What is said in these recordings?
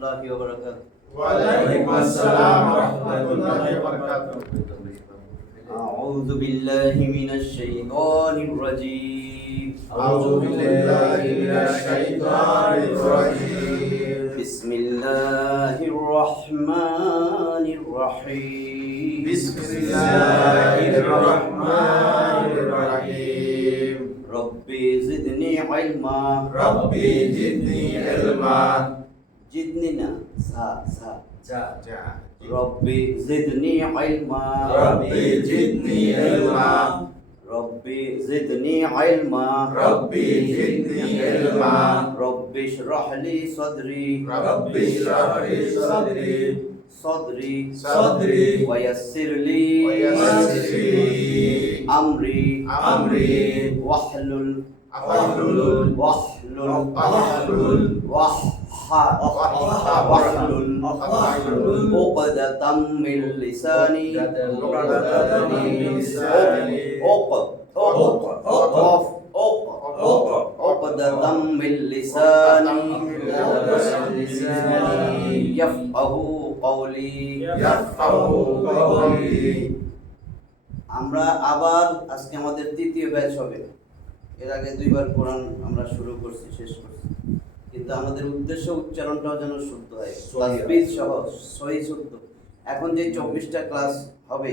রহমতুল্লাহি ওয়া বারাকাতুহু। ওয়ালাইকুম আসসালাম ওয়া রাহমাতুল্লাহি ওয়া বারাকাতুহু। আউযু বিল্লাহি মিনাশ শাইতানির রাজীম। আউযু বিল্লাহি মিনাশ শাইতানির রাজীম। বিসমিল্লাহির রহমানির রহিম। বিসমিল্লাহির রহমানির রহিম। রব্বি জিদনি ইলমা। রব্বি জিদনি ইলমা। জিদনি না, সা সা যা রব্বি জিদনি ইলমা। রব্বি জিদনি ইলমা। রব্বি জিদনি ইলমা। রব্বি জিদনি ইলমা। রব্বি ইশরাহ লি সাদরি। রব্বি ইশরাহ লি সাদরি। সাদরি সাদরি ওয়া ইয়াসসির লি ওয়ায়াসসির লি আমরি। আমরি ওয়াহলুল ওয়াহলুল ওয়াহলুল ওয়াহলুল ওয়াহলুল উকদাতাম মিন লিসানি। উকদাতাম মিন লিসানি। উকদাতাম মিন লিসানি ইয়াফকাহু কওলি। ইয়াফকাহু কওলি। আমরা আবার আজকে আমাদের তৃতীয় ব্যাচ হবে। এর আগে দুইবার কোরআন আমরা শুরু করছি, শেষ করছি, কিন্তু আমাদের উদ্দেশ্য উচ্চারণটাও যেন শুদ্ধ হয়, তাসবিহ সহ সহি শুদ্ধ। এখন যে 24টা ক্লাস হবে,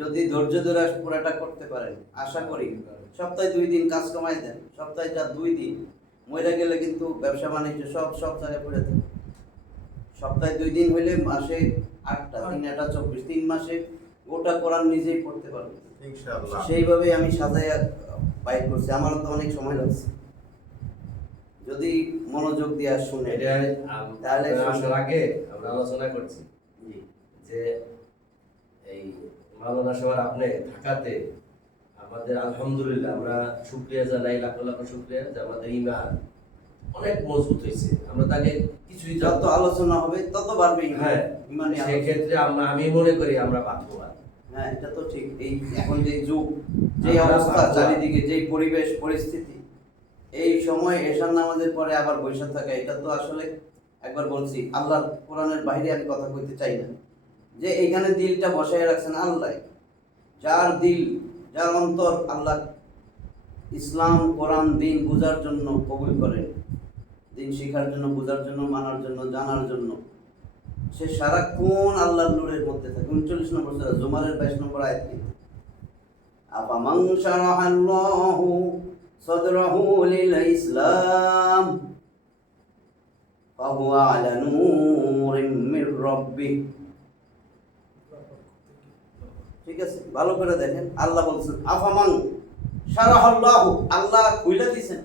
যদি ধৈর্য ধরে পুরাটা করতে পারেন, আশা করি সপ্তাহে 2 দিন কাজ কমাই দেন, সপ্তাহে যা 2 দিন, মরে গেলে কিন্তু ব্যবসা বাণিজ্য সব জায়গায় পড়ে থাকে। সপ্তাহে 2 দিন হইলে মাসে 8টা, 3 8 24, 3 মাসে গোটা কোরআন নিজেই পড়তে পারবেন ইনশাআল্লাহ। সেইভাবে আমি সাজাইয়া বাইর করছি। আমারও তো অনেক সময় লাগছে, যদি মনোযোগ দিয়ে শুনে তাহলে আসার আগে আমরা আলোচনা করছি যে এই মাওলানা সাহেব আপনি ঢাকাতে আমাদের আলহামদুলিল্লাহ আমরা শুকরিয়া জানাই, লাখ লাখ শুকরিয়া যে আমাদের ঈমান অনেক মজবুত হয়েছে। আমরা তাকে কিছুই যত আলোচনা হবে তত বাড়বে ঈমান। হ্যাঁ, ঈমানে সেই ক্ষেত্রে আমি মনে করি আমরা ভাগ্যবান। হ্যাঁ, এটা তো ঠিক। এই এখন যে যুগ, যে আমরা অবস্থা ভাগ্যবান। চারিদিকে, যে পরিবেশ পরিস্থিতি, এই সময় এশার নামাজের পরে আবার বসে থাকা, এটা তো আসলে একবার বলছি আল্লাহর কোরআনের বাইরে আমি কথা কইতে চাই না। যে এইখানে দিলটা বসায় রাখছেন আল্লাহ, যার দিল, যার অন্তর আল্লাহ ইসলাম কোরআন দিন বোঝার জন্য কবুল করেন, দিন শেখার জন্য, বোঝার জন্য, মানার জন্য, জানার জন্য, সে সারাক্ষণ আল্লাহর নূরের মধ্যে থাকে। 39 নম্বর সূরা জুমারের 22 নম্বর আয়াত। কিন্তু আফামান শারাহাল্লাহু সাদরাহু লিল ইসলাম ফাহুয়া আলা নূরিম মির রাব্বিহ। ঠিক আছে, ভালো করে দেখেন। আল্লাহ বলছেন আফামান শারাহাল্লাহু, আল্লাহ খুইলা দিয়েছেন।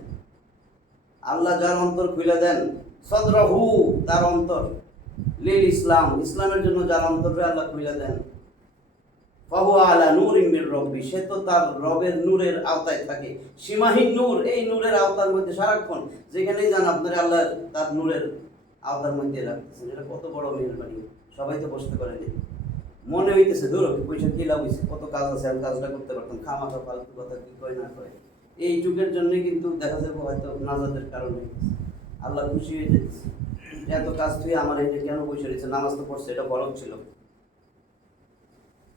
আল্লাহ যার অন্তর খুইলা দেন, সদরাহু তার অন্তর, লিল ইসলাম ইসলামের জন্য যার অন্তরে আল্লাহ খুইলা দেন, ফাহুয়া আলা নূরিম মির রাব্বি, সে তো তার রবের নূরের আওতায় থাকে, সীমাহীন নূর। এই নূরের আওতার মধ্যে সারাক্ষণ যেখানেই যান আপনারা আল্লাহ তার নূরের আওতার মধ্যে রাখতেছেন। এটা কত বড় মেহরবানি। সবাই তো বসতে পারেনি, মনে হইতেছে ধরো পয়সা কি লাভ হয়েছে, কত কাজ আছে, আমি কাজটা করতে পারতাম, খামাখা ফালতু কথা কি কয় না কয়। এই যুগের জন্যই কিন্তু দেখা যাবে হয়তো নাজাতের কারণে আল্লাহ খুশি হয়ে যেতেছে, এত কাজ তুই আমার এনে কেন বসে রয়েছে, নামাজ তো পড়ছে, এটা ফরজ ছিল।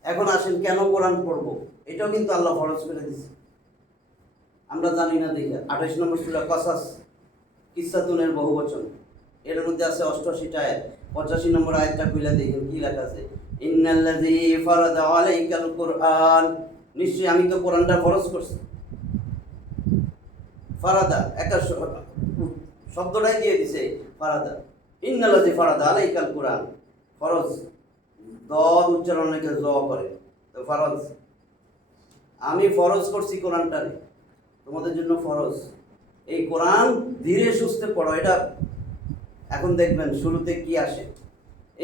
এখন আসেন কেন কোরআন পড়বো, এটাও কিন্তু আল্লাহ ফরজ করে দিছে, আমরা জানি না দেখে। 28 নম্বর সূরা কসাস, কিসাতুনের বহুবচন, এর মধ্যে আছে 88টা আয়াত। 85 নম্বর আয়াতটা খুলে দেখেন কি লেখা আছে, ইন্নাল্লাযী ফারাদা আলাইকাল কুরআন, নিশ্চয়ই আমি তো কোরআনটা ফরজ করছি। ফারাদা একটা শব্দটাই দিয়ে দিছে, ফারাদা। ইন্নাল্লাযী ফারাদা আলাইকাল কুরআন, ফরজ, দদ উচ্চারণ লেখে জ করে, তো ফরজ। আমি ফরজ করছি কোরআনটারে, তোমাদের জন্য ফরজ। এই কোরআন ধীরে সুস্থে পড়ো। এটা এখন দেখবেন শুরুতে কি আসে,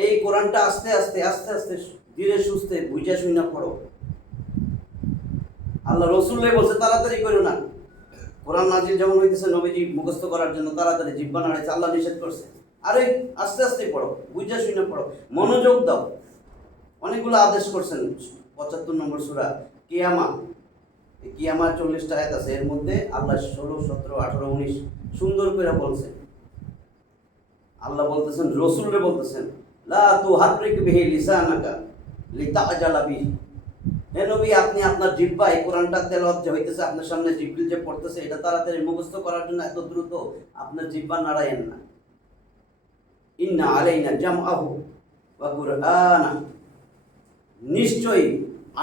এই কোরআনটা আস্তে আস্তে আস্তে আস্তে ধীরে সুস্থে বুঝা শুনা পড়ো। আল্লাহ রসুল্লাহ বলছে তাড়াতাড়ি করো না। কোরআন নাজিল যেমন হইতেছে নবীজি মুখস্থ করার জন্য তাড়াতাড়ি জিহ্বা নাড়াইছে, আল্লাহ নিষেধ করছে। আরে আস্তে আস্তে পড়ো, বুঝা শুনে পড়ো, মনোযোগ দাও। অনেকগুলো আদেশ করছেন। 75 নম্বর সূরা কিয়ামা, কিয়ামা 40টা আয়াত আছে, এর মধ্যে আল্লাহ 16, 17, 18, 19 সুন্দর করে বলছে। আল্লাহ বলতেছেন, রসুলরে বলতেছেন, লা তুহাররিক বিহি লিসানাকা লিতাআজালা বিহি। হে নবী, আপনি আপনার জিহ্বা এই কোরআনটা তেলাওয়াত যে হইতেছে আপনার সামনে, জিবরিল যে পড়তেছে, এটা তাড়াতাড়ি মুখস্থ করার জন্য এত দ্রুত আপনার জিহ্বা নাড়ায়েন না। ইন্না আলাইনা জামআহু ওয়া কুরআনা, নিশ্চয়ই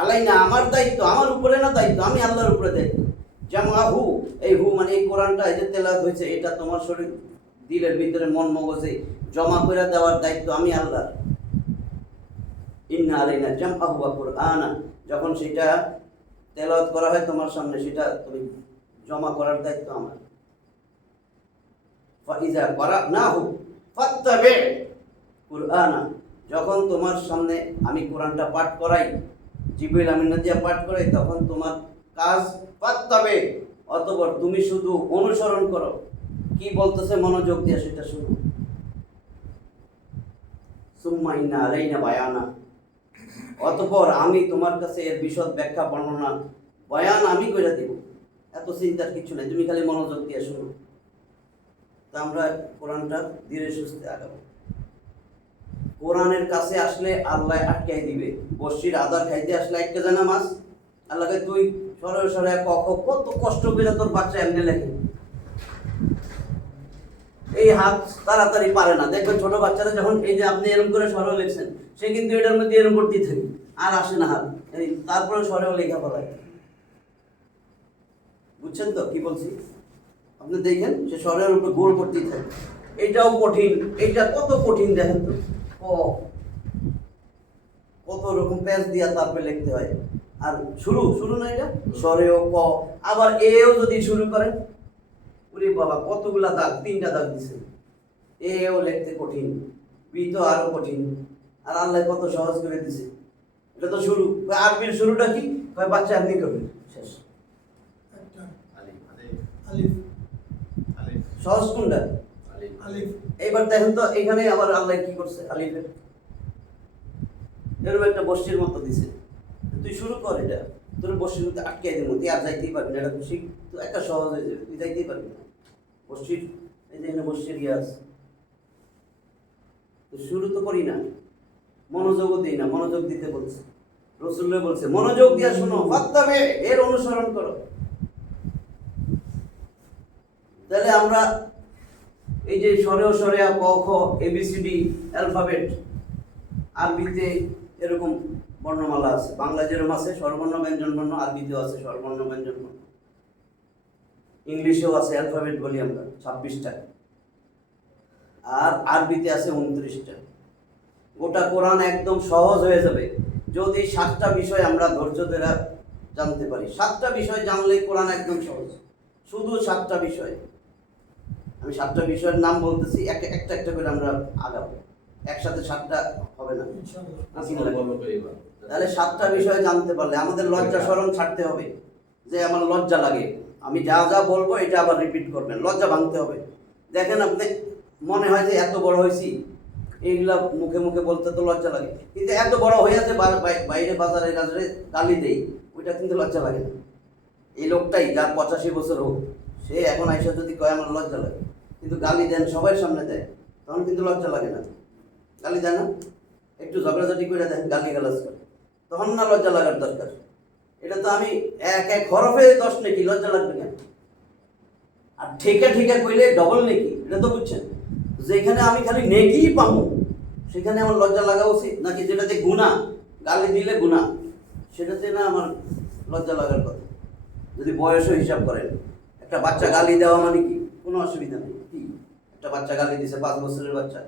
আলাইনা আমার দায়িত্ব, আমার উপরে না দায়িত্ব, আমি আল্লাহর উপরে দায়িত্ব। জামআহু, এই হু মানে এই কোরআনটা এই যে তেলাওয়াত হয়েছে, এটা তোমার শরীর দিলের ভিতরে মন মগজে জমা করে দেওয়ার দায়িত্ব আমি আল্লাহর। ইন্না আলাইনা জামআহু ওয়া কুরআনা, যখন সেটা তেলাওয়াত করা হয় তোমার সামনে, সেটা তুমি জমা করার দায়িত্ব আমার। ফাইজা ক্বারানাহু ফাত্তাবি কুরআনা, যখন তোমার সামনে আমি কোরআনটা পাঠ করাই, জিবরিল আমিন দিয়া পাঠ করাই, তখন তোমার কাজ ফাত্তাবি, অতঃপর তুমি শুধু অনুসরণ করো, কি বলতেছে মনোযোগ দিয়ে সেটা শুনো। সুম্মা ইন্না আলাইনা বায়ানা, অতঃপর আমি তোমার কাছে এর বিশদ ব্যাখ্যা বর্ণনা বয়ান আমি করে দেব। এত চিন্তার কিছু নাই, তুমি খালি মনোযোগ দিয়ে শুনো। তা আমরা কোরআনটা ধীরে সুস্থে আগাবো। কোরআনের কাছে আসলে আল্লাহ আটকাই দিবে। বসির আদার খাইতে আসলে আটকে যায় না মাছ, আল্লাহকে তুই সরে সরে কত কষ্ট করে তোর বাচ্চা এমনি লেখে, এই হাত তাড়াতাড়ি পারে না। দেখবেন ছোট বাচ্চারা যখন এই যে আপনি এরকম করে সরেও লিখছেন, সে কিন্তু এটার মধ্যে এরকম করতেই থাকে, আর আসে না হাত, তারপরে সরেও লেখা ফলায়। বুঝছেন তো কি বলছি? আপনি দেখেন সে সরের উপরে গোল করতেই থাকে। এইটাও কঠিন, এইটা কত কঠিন দেখেন তো, কত রকম প্যাচ দিয়া তারপরে লিখতে হয়। আর শুরু না, এটা সরেও ক, আবার এও যদি শুরু করেন, ওরে বাবা কতগুলা দাগ, 3টা দাগ দিছে। এও লিখতে কঠিন, বি তো আরো কঠিন, আর আল্লাহ কত সহজ করে দিছে। এটা তো শুরু, আরবির শুরুটা কি? বাচ্চা আপনি করবেন, শেষ। সহজ কোনটা? এইবার দেখেন তো এখানে আবার আল্লাহ কি করছে, আলিফের এরকম একটা বস্তির মতো দিছে। তুই শুরু কর, এটা তোর বস্তির মধ্যে আটকে দেবো, তুই আর যাইতেই পারবি না। এটা খুশি তো একটা সহজ হয়ে যাবে, তুই যাইতেই পারবি না। বস্তির এই যে এখানে বস্তির আছে, তো শুরু তো করি না, মনোযোগও দিই না। মনোযোগ দিতে বলছে, রাসূলুল্লাহ বলছে মনোযোগ দিয়া শোনো, ফাত্তাবে, এর অনুসরণ করো। তাহলে আমরা এই যে সরেও সরে ক খ এবিসিডি অ্যালফাবেট, আরবিতে এরকম বর্ণমালা আছে। বাংলা যেরকম আছে স্বরবর্ণ ব্যঞ্জন বর্ণ, আরবিতেও আছে স্বরবর্ণ ব্যঞ্জন বর্ণ, ইংলিশেও আছে অ্যালফাবেট বলি আমরা 26টা, আর আরবিতে আছে 29টা। গোটা কোরআন একদম সহজ হয়ে যাবে যদি 7টা বিষয় আমরা ধৈর্য ধরে জানতে পারি। 7টা বিষয় জানলে কোরআন একদম সহজ, শুধু 7টা বিষয়। আমি 7টা বিষয়ের নাম বলতেছি, একটা একটা করে আমরা আগাবো, একসাথে 7টা হবে না। তাহলে 7টা বিষয় জানতে পারলে আমাদের লজ্জা শরম ছাড়তে হবে, যে আমার লজ্জা লাগে, আমি যা যা বলবো এটা আবার রিপিট করবেন, লজ্জা ভাঙতে হবে। দেখেন আপনি মনে হয় যে এত বড় হয়েছি, এইগুলা মুখে মুখে বলতে তো লজ্জা লাগে, কিন্তু এত বড় হয়ে যে বাইরে বাজারে গাজারে গালি দেই, ওইটা কিন্তু লজ্জা লাগে না। এই লোকটাই যার 85 বছর হোক, সে এখন আইসা যদি কয় আমার লজ্জা লাগে, কিন্তু গালি দেন সবার সামনে দেয়, তখন কিন্তু লজ্জা লাগে না। গালি দেয় না, একটু ঝগড়াঝাটি করে দেন, গালি গালাজ করে, তখন না লজ্জা লাগার দরকার। এটা তো আমি এক হরফে 10 নেকি, লজ্জা লাগবে কেন? আর ঠিকা কইলে ডবল নেকি, এটা তো বুঝছেন। যেখানে আমি খালি নেকি পাবো সেখানে আমার লজ্জা লাগা উচিত, নাকি যেটাতে গুনাহ, গালি দিলে গুনাহ, সেটাতে না আমার লজ্জা লাগার কথা? যদি বয়সও হিসাব করেন, একটা বাচ্চা গালি দেওয়া মানে কি কোনো অসুবিধা নেই। কি একটা বাচ্চা গালি দিছে, 5 বছরের বাচ্চা,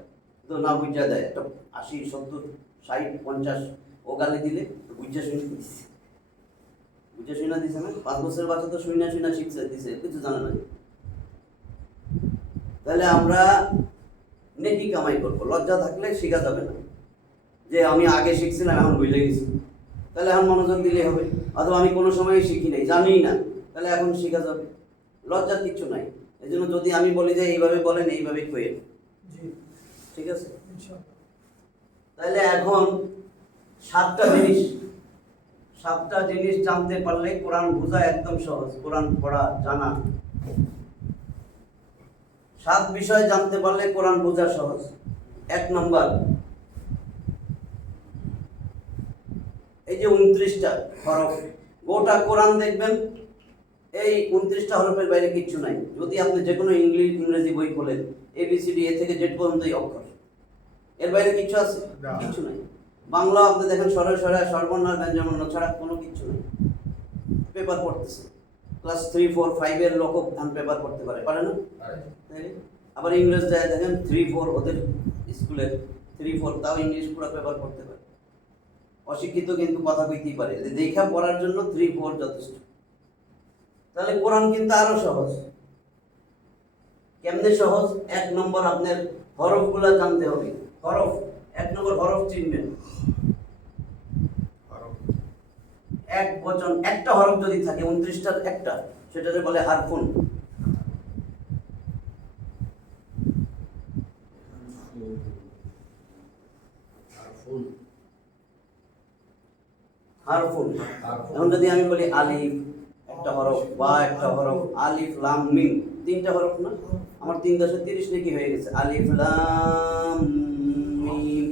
তো না বুঝা দেয়, একটা 80, 70, 60, 50 ও গালি দিলে বুঝা শুনে দিচ্ছে, বুঝা শুনে দিছে না। 5 বছরের বাচ্চা তো শুনে শিখছে, দিছে, কিছু জানে না। তাহলে আমরা নেকি কামাই করবো, লজ্জা থাকলে শেখা যাবে না যে আমি আগে শিখছিলাম এখন ভুলে গেছি, তাহলে এখন মনোযোগ দিলে হবে। অথবা আমি কোনো সময় শিখি নাই, জানিই না, তাহলে এখন শেখা যাবে। লজ্জার কিছু নাই। এই জন্য যদি আমি বলি যে এইভাবে বলেন, এইভাবেই কইেন, ঠিক আছে? তাহলে এখন 7টা জিনিস জানতে পারলে কোরআন বোঝা একদম সহজ, কোরআন পড়া জানা 7 বিষয় জানতে পারলে কোরআন বোঝা সহজ। 1 নম্বর, এই যে 29টা হরফ, গোটা কোরআন দেখবেন এই 29টা হরফের বাইরে কিচ্ছু নাই। যদি আপনি যে কোনো ইংরেজি বই খোলেন, ABCD এ থেকে জেড পর্যন্ত এই অক্ষর, এর বাইরে কিছু আছে? না। কিছু নাই। বাংলা আপনি দেখেন স্বরে স্বরে সর্বর্ণ ব্যঞ্জনবর্ণ ছাড়া কোনো কিছু নেই। পেপার পড়তেছে, ক্লাস 3, 4, 5 এর লোক পেপার পড়তে পারে, পারে না? তাই? আবার ইংরেজ যায় দেখেন 3, 4 ওদের স্কুলের 3, 4 তাও ইংলিশ পুরো পেপার পড়তে পারে। অশিক্ষিত কিন্তু কথা কইতেই পারে, দেখা পড়ার জন্য 3, 4 যথেষ্ট। তাহলে কোরআন কিন্তু আরো সহজ। কেমনে সহজ? 1 নম্বর, আপনার হরফগুলা জানতে হবে। হরফ, 1 নম্বর হরফ চিনবেন। এক বচন, একটা হরফ যদি থাকে 29টার একটা, সেটাকে বলে হারফুন। হারফুন। এখন যদি আমি বলি আলিফ একটা হরফ, বা একটা হরফ, আলিফ লাম মিম 3টা হরফ না? আমার 3 × 30 নাকি হয়ে গেছে। আলিফ লাম মিম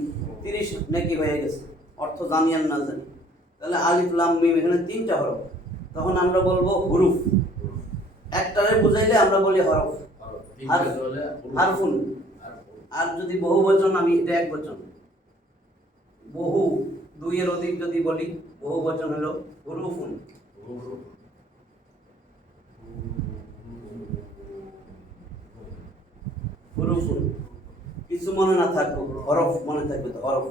30 নাকি হয়ে গেছে, অর্থ জানি আর না জানি। তাহলে আলিফ লাম মিম এখানে 3টা হরফ, তখন আমরা বলবো হুরুফ। একটারে বুঝাইলে আমরা বলি হরফ, হারফুন। আর যদি বহু বচন, আমি এটা এক বচন, বহু 2 এর অধিক যদি বলি, বহু বচন হলো হুরুফুন। হুরুফুন। কিছু মনে না থাকবো, হরফ মনে থাকবে তো হরফ।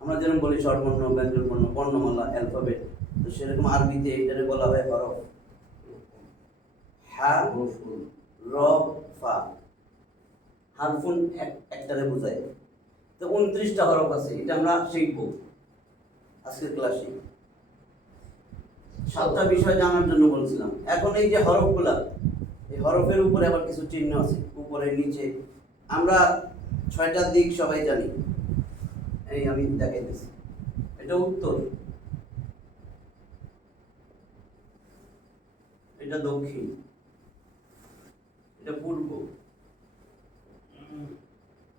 আমরা যেরকম বলি স্বরবর্ণ, ব্যঞ্জনবর্ণ, বর্ণমালা, অ্যালফাবেট, তো সেরকম আরবিতে এটারে বলা হয় হরফ। হা, র, ফা। হারফুন একটারে বোঝায়। তো 29টা হরফ আছে, এটা আমরা শিখবো আজকের ক্লাসে। 7টা বিষয় জানার জন্য বলছিলাম। এখন এই যে হরফগুলা, এই হরফের উপরে আবার কিছু চিহ্ন আছে, উপরে নিচে। আমরা 6টা দিক সবাই জানি, এই আমি দেখাইতেছি। এটা উত্তর, এটা দক্ষিণ, এটা পূর্ব,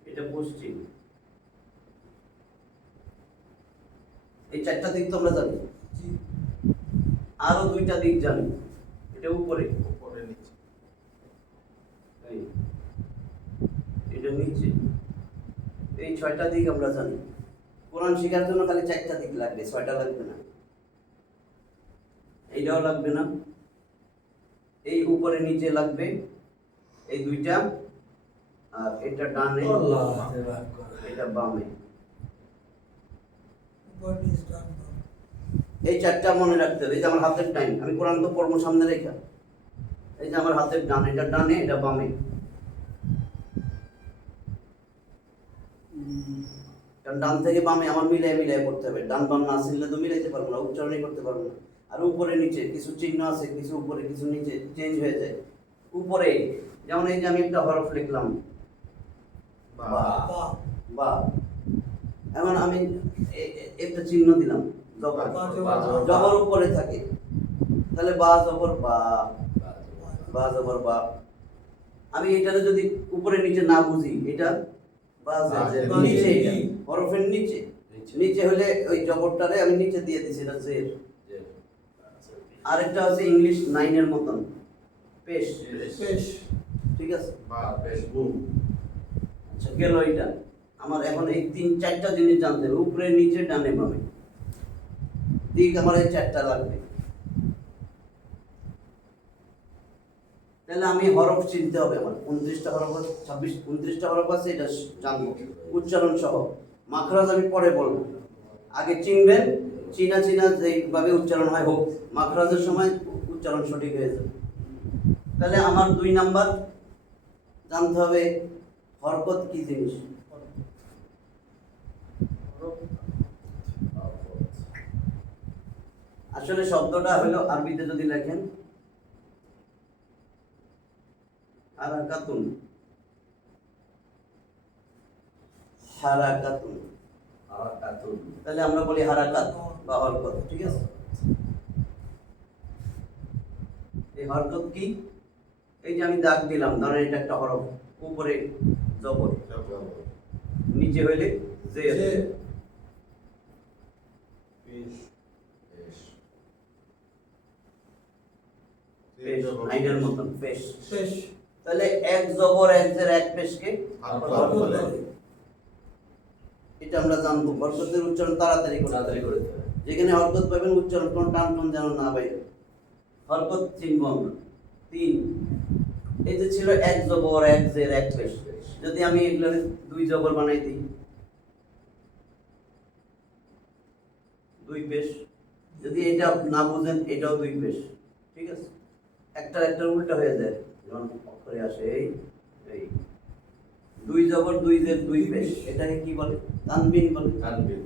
এটা পশ্চিম। এই 4টা দিক তো আমরা জানি। আরো 2টা দিক জানি, এটা উপরে, এটা নিচে। এই 6টা দিক আমরা জানি। কোরআন শেখার জন্য খালি 4টা দিক লাগবে, 6টা লাগবে না। এইটাও লাগবে না, এই উপরে নিচে লাগবে, এই 2টা, আর এটা ডানে, এটা বামে। এই 4টা মনে রাখতে হবে। এই যে আমার হাতের টাইম, আমি কোরআন তো পড়বো সামনে রেখা। এই যে আমার হাতের ডান, এটা ডানে, এটা বামে। কারণ ডান থেকে বামে আমার মিলাই মিলাই করতে হবে। ডান বাম না ছিললে তো মিলাইতে পারবো না, উচ্চারণই করতে পারবো না। আর উপরে নিচে কিছু চিহ্ন আছে, কিছু উপরে কিছু নিচে, চেঞ্জ হয়ে যায়। উপরে যেমন এই যে আমি একটা হরফ লিখলাম বা, বা। এখন আমি একটা চিহ্ন দিলাম জবর, জবর উপরে থাকে, তাহলে বা জবর বা, বা জবর বা। আমি এটারে যদি উপরে নিচে না বুঝি, এটা বা নিচে, এটা হরফের নিচে, নিচে হলে ওই জবরটারে আমি নিচে দিয়ে দিছি, এটা জের। আরেকটা আছে ইংলিশ 9 এর মতন, পেশ, ঠিক আছে। আচ্ছা, গেল এটা আমার। এখন এই 3-4টা জিনিস জানতে হবে, উপরে নিচে ডানে বামে দিক, আমার এই 4টা লাগবে। তাহলে আমি হরফ চিনতে হবে আমার। 29টা হরফ, 29টা হরফ আছে, এটা জানবো উচ্চারণ সহ। মাখরাজ আমি পরে বলবো, আগে চিনবেন। চিনা যেভাবে উচ্চারণ হয় হোক, মাখরাজের সময় উচ্চারণ সঠিক হয়ে যাবে। তাহলে আমার 2 নাম্বার জানতে হবে হরকত কি জিনিস। আসলে শব্দটা হলো, আরবিতে যদি লেখেন হারাকাতুন, হারাকাতুন, তাহলে আমরা বলি হারাকাত বা হরকত, ঠিক আছে। এই হরকত কি? এই যে আমি দাগ দিলাম, ধরেন এটা একটা হরফ, উপরে জবর, নিচে হইলে জের। পেশ, আইনের মতন পেশ। তাহলে এক জবর এক জের এক পেশকে হরকত বলে। এটা আমরা জানবো। হরকতের উচ্চারণ তাড়াতাড়ি তাড়াতাড়ি করে দিতে হবে। যেখানে হরকত পাবেন উচ্চারণ কোন টান টান যেন না বাইরে। হরকত চিনব আমরা 3। এই যে ছিল এক জবর এক জের এক পেশ, যদি আমি এগুলো 2 জবর বানাই দিই, 2 পেশ। যদি এটা না বুঝেন এটাও 2 পেশ, ঠিক আছে। একটা উল্টা হয়ে যায়, যেমন অক্ষরে আসে এই এই 2 জবর 2 জের 2 পেশ, এটাকে কি বলে? তানবিন বলে। তানবিন।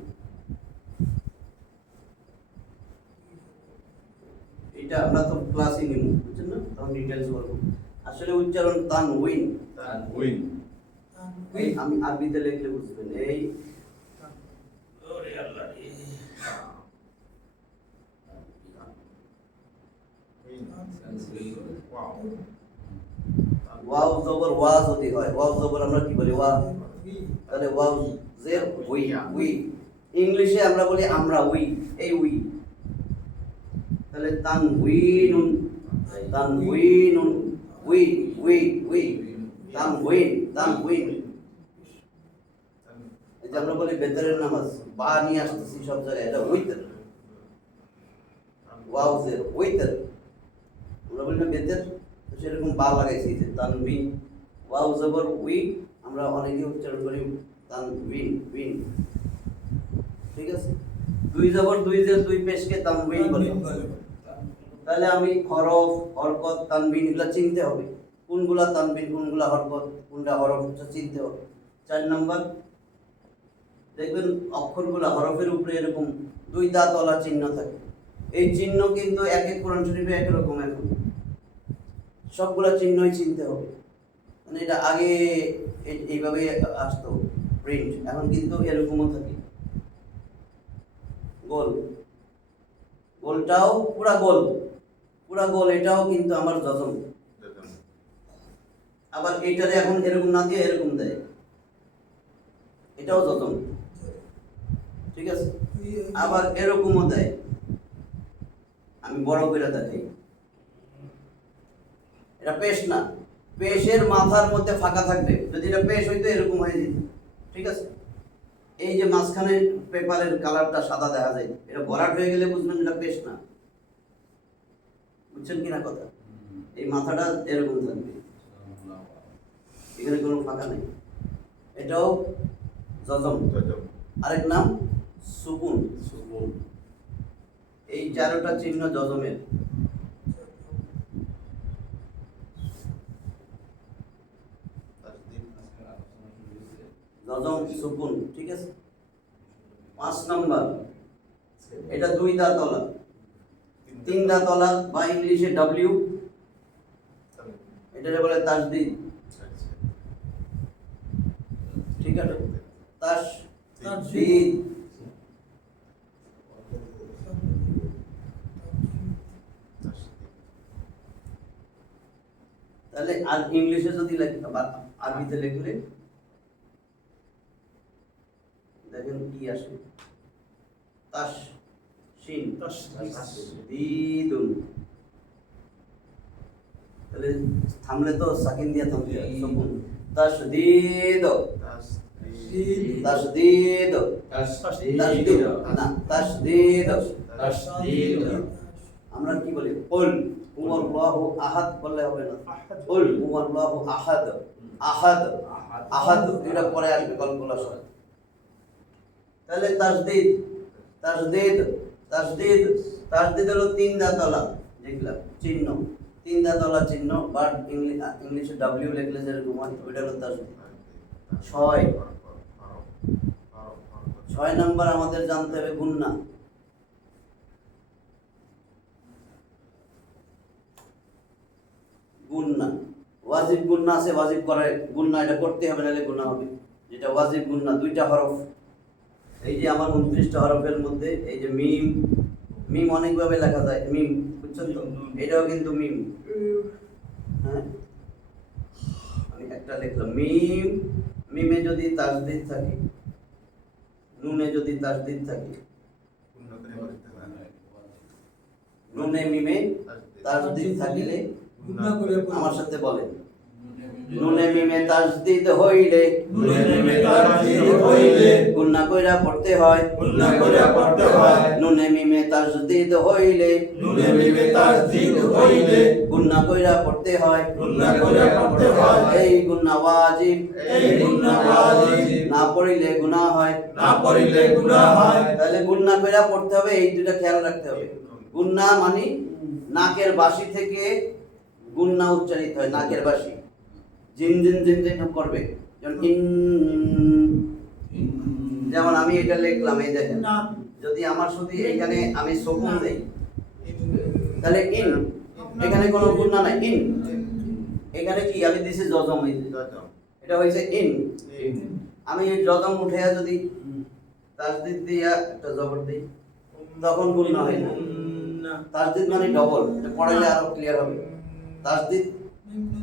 এটা আমরা তো ক্লাসে নিব, বুঝছেন না, তখন ডিটেইলস বলবো। আসলে উচ্চারণ তানউইন। তানউইন। এই আমি আরবিতে লিখলে বুঝবেন। এই ওরে আল্লাহ রে, ওয়াও জবর ওয়া যদি হয়, ওয়াও জবর আমরা কি বলি? ওয়া। তাহলে ওয়াও জের উই, উই। ইংলিশে আমরা বলি আমরা, উই, এই উই। তাহলে তানউইনুন, তানউইনুন, উই, উই, উই, তানউইন, তানউইন। এই যে আমরা বলি বেতরের নামাজ, বা নিয়ে আসতেছি সব জায়গায়, এটা উইতর। ওয়াও জের উইতর, আমরা বলি না বেতের, তো সেরকম বা লাগাইছি যে তানবিন। ওয়াও জবর উই, আমরা অনেকে উচ্চারণ করি তানবিন, বিন, ঠিক আছে। 2 জবর 2 জের 2 পেশকে তানবিন বলে। তাহলে আমি হরফ, হরকত, তানবিন এগুলা চিনতে হবে, কোনগুলা তানবিন কোনগুলা হরকত কোনটা হরফ, এটা চিনতে হবে। 4 নাম্বার, দেখবেন অক্ষরগুলা হরফের উপরে এরকম 2 দাঁতওয়ালা চিহ্ন থাকে। এই চিহ্ন কিন্তু এক এক কোরআন শরীফে একরকম, এখন সবগুলা চিহ্নই চিনতে হবে। মানে এটা আগে এইভাবে আসতো প্রিন্ট, এখন কিন্তু এরকমও থাকে। গোল, গোলটাও পুরা গোল, পুরা গোল, এটাও কিন্তু আমার যজম। আবার এইটারে এখন এরকম না দিয়ে এরকম দেয়, এটাও যজম, ঠিক আছে। আবার এরকমও দেয়, আমি বড় করে দেখাই। এটা পেশ না, পেশের মাথার মধ্যে ফাঁকা থাকবে, যদি এটা পেশ হইতো এরকম হয়ে যেত, ঠিক আছে। এই যে মাঝখানে পেপারের কালারটা সাদা দেখা যায়, এটা ভরাট হয়ে গেলে বুঝবেন এটা পেশ না, বুঝছেন কিনা কথা। এই মাথাটা এরকম থাকবে, এখানে কোনো ফাঁকা নেই, এটাও যজম। আরেক নাম সুকুন। সুকুন। এই 4টা চিহ্ন যজমের। যজম, সুকুন, ঠিক আছে। 5 নাম্বার, এটা 2 দাঁতওয়ালা, 3 দাঁতওয়ালা বা ইংলিশে ডব্লিউ, এটাকে বলে তাসদিদ, ঠিক আছে। তাসদিদ, তাহলে আর ইংলিশে যদি আরবিতে লিখলে দেখেন কি আসে, তাস শিন দিদুন। তাহলে থামলে তো সাকিন দিয়ে থামতে হয়, সুকুন। তাসদিদ, তাসদিদ, তাসদিদ না, তাসদিদ। আমরা কি বলি? কুল হুয়াল্লাহু আহাদ বললে হবে না, কুল হুয়াল্লাহু আহাদ, আহাদ, আহাদ এটা পরে আসবে গল্পগুলোর সাথে। তাহলে তাসদিদ, তাসদিদ, তাসদিদ, তাসদিদ হলো 3 দাঁতওয়ালা যেগুলা চিহ্ন, 3 দাঁতওয়ালা চিহ্ন, বাট ইংলিশে ডব্লিউ লিখলে যেরকম হয় ওইটা হলো তাসদিদ। 6 নাম্বার আমাদের জানতে হবে গুন্না। গুন্না, ওয়াজিব গুন্না আছে, ওয়াজিব করে গুন্না, এটা করতে হবে নাহলে গুনাহ হবে। যেটা ওয়াজিব গুন্না, 2টা হরফ। এই যে আমার 29টা হরফের মধ্যে এই যে মিম, মিম অনেকভাবে লেখা যায়, মিম, বুঝছেন তো, এটাও কিন্তু মিম, হ্যাঁ। একটা লিখলাম মিম, মিমে যদি তাসদিদ থাকে, নুনে যদি তাসদিদ থাকে, নুনে মিমে তাসদিদ থাকিলে আমার সাথে বলেন, নুনে মিমে তাসদিদ হইলে, নুনে মিমে তাসদিদ হইলে গুন্না কইরা পড়তে হয়, গুন্না কইরা পড়তে হয়। নুনে মিমে তাসদিদ হইলে, নুনে মিমে তাসদিদ হইলে গুন্না কইরা পড়তে হয়, গুন্না কইরা পড়তে হয়। এই গুন্না ওয়াজিব, এই গুন্না ওয়াজিব, না পড়িলে গুনাহ হয়, না পড়িলে গুনাহ হয়। তাহলে গুন্না কইরা পড়তে হবে, এই দুটো খেয়াল রাখতে হবে। গুন্না মানে নাকের বাসি থেকে গুন্না উচ্চারিত হয়, নাকের বাসি জিন জিন জিন জিন করবে, যেমন যেমন আমি এটা লিখলাম, এই দেখেন, যদি আমার শুধু এখানে আমি সুকুন দেই তাহলে ইন, এখানে কোনো গুন্না নাই, ইন, এখানে কি আমি দিছি জজম, এটা হইছে ইন। আমি জজম উঠে যদি তাসদিদ দিয়া একটা জবর দেই তখন গুন্না হয় না। তাসদিদ মানে ডবল, এটা পড়াইলে আরো ক্লিয়ার হবে। তাসদিদ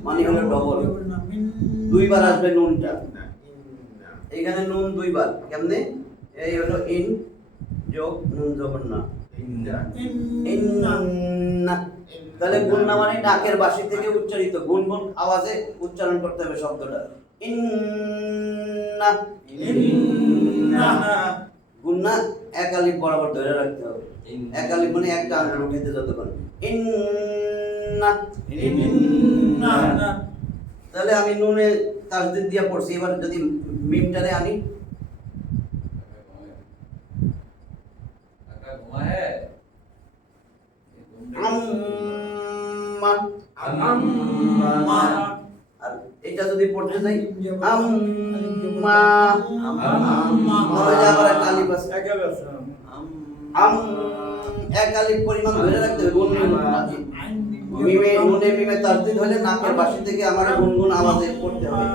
মানে হলো ডবল, দুইবার আসবে নুনটা, এইখানে নুন দুইবার, কেমনে? এই হলো ইন যোগ নুন জবর না, ইন্না। তাহলে গুন্না মানে নাকের বাসি থেকে উচ্চারিত, গুনগুন আওয়াজে উচ্চারণ করতে হবে শব্দটা, ইন্না। গুন্না এক আলিফ বরাবর ধরে রাখতে হবে, এক আলিফ মানে একটা আঙ্গুল উঠাইতে যতক্ষণ, ইন্না। তাহলে আমি নুনে তাসদিদ দিয়া পড়ছি, এবার যদি মিমটারে আনি, আম্মা, আম্মা, আর এটা যদি পড়তে যাই আম্মা, তাহলে আবার একটা আলিফ আছে, আম, এক আলিফ পরিমাণ ধরে রাখতে হবে। মিমে নুনে মিমে তাসদিদ হলে নাকের বাসি থেকে আমার গুনগুন আওয়াজে পড়তে হবে,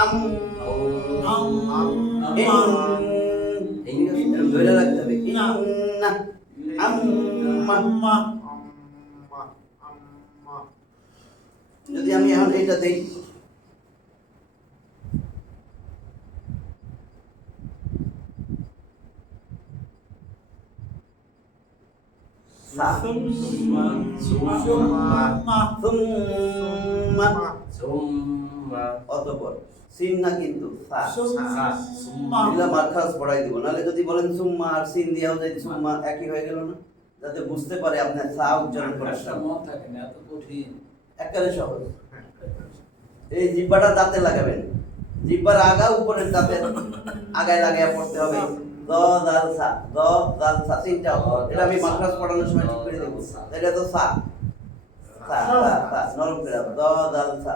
আম, ধরে রাখতে হবে, ইন্না, আম্মা। যদি আমি এখন এটা দেই, অতঃপর সিন না কিন্তু মারখাজ পড়াই দিব, নাহলে যদি বলেন সুম্মা আর সিন দিয়াও যাই সুম্মা একই হয়ে গেল না, যাতে বুঝতে পারে আপনার সা উচ্চারণ করার একেবারে সহজ। এই জিহ্বাটা দাঁতে লাগাবেন, জিহ্বার আগা উপরের দাঁতে আগায় লাগাইয়া পড়তে হবে, দ দাল সা, দ দাল সা, তিনটা অক্ষর। এটা আমি মাখরাজ পড়ানোর সময় ঠিক করে দেব, এটা তো সা, সা সা সা নরম করে দ দাল সা।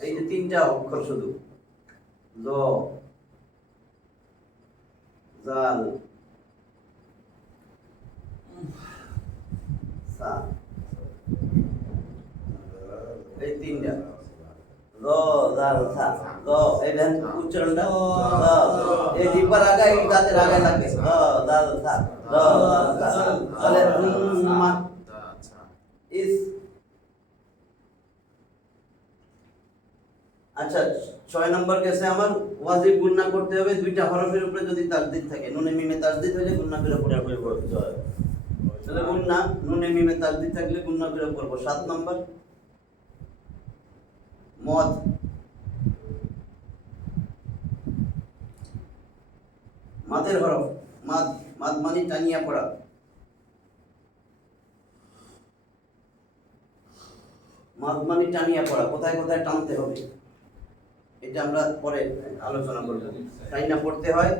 এই যে তিনটা অক্ষর শুধু, দ জাল সা, এই তিনটা দ জাল সা, দ এই দেন উচ্চারণটা, দ এই জিহ্বার আগা এই দাঁতের আগায় লাগবে, দ জাল সা, দ জাল সা। তাহলে উম্মা ইস। আচ্ছা, 6 নম্বর গেছে আমার, ওয়াজিব গুন্না করতে হবে দুইটা হরফের উপরে যদি তাসদিদ থাকে, নুনে মিমে তাসদিদ হইলে গুন্না করে পড়তে হয়। তাহলে গুন্না নুনে মিমে তাসদিদ থাকলে গুন্না করে পড়ব। 7 নম্বর মদ, মাদের হরফ, মাদ, মাদ মানে টানিয়া পড়া, মাদ মানে টানিয়া পড়া, কোথায় কোথায় টানতে হবে এটা আমরা পরে আলোচনা করব। টাইনা পড়তে হয়,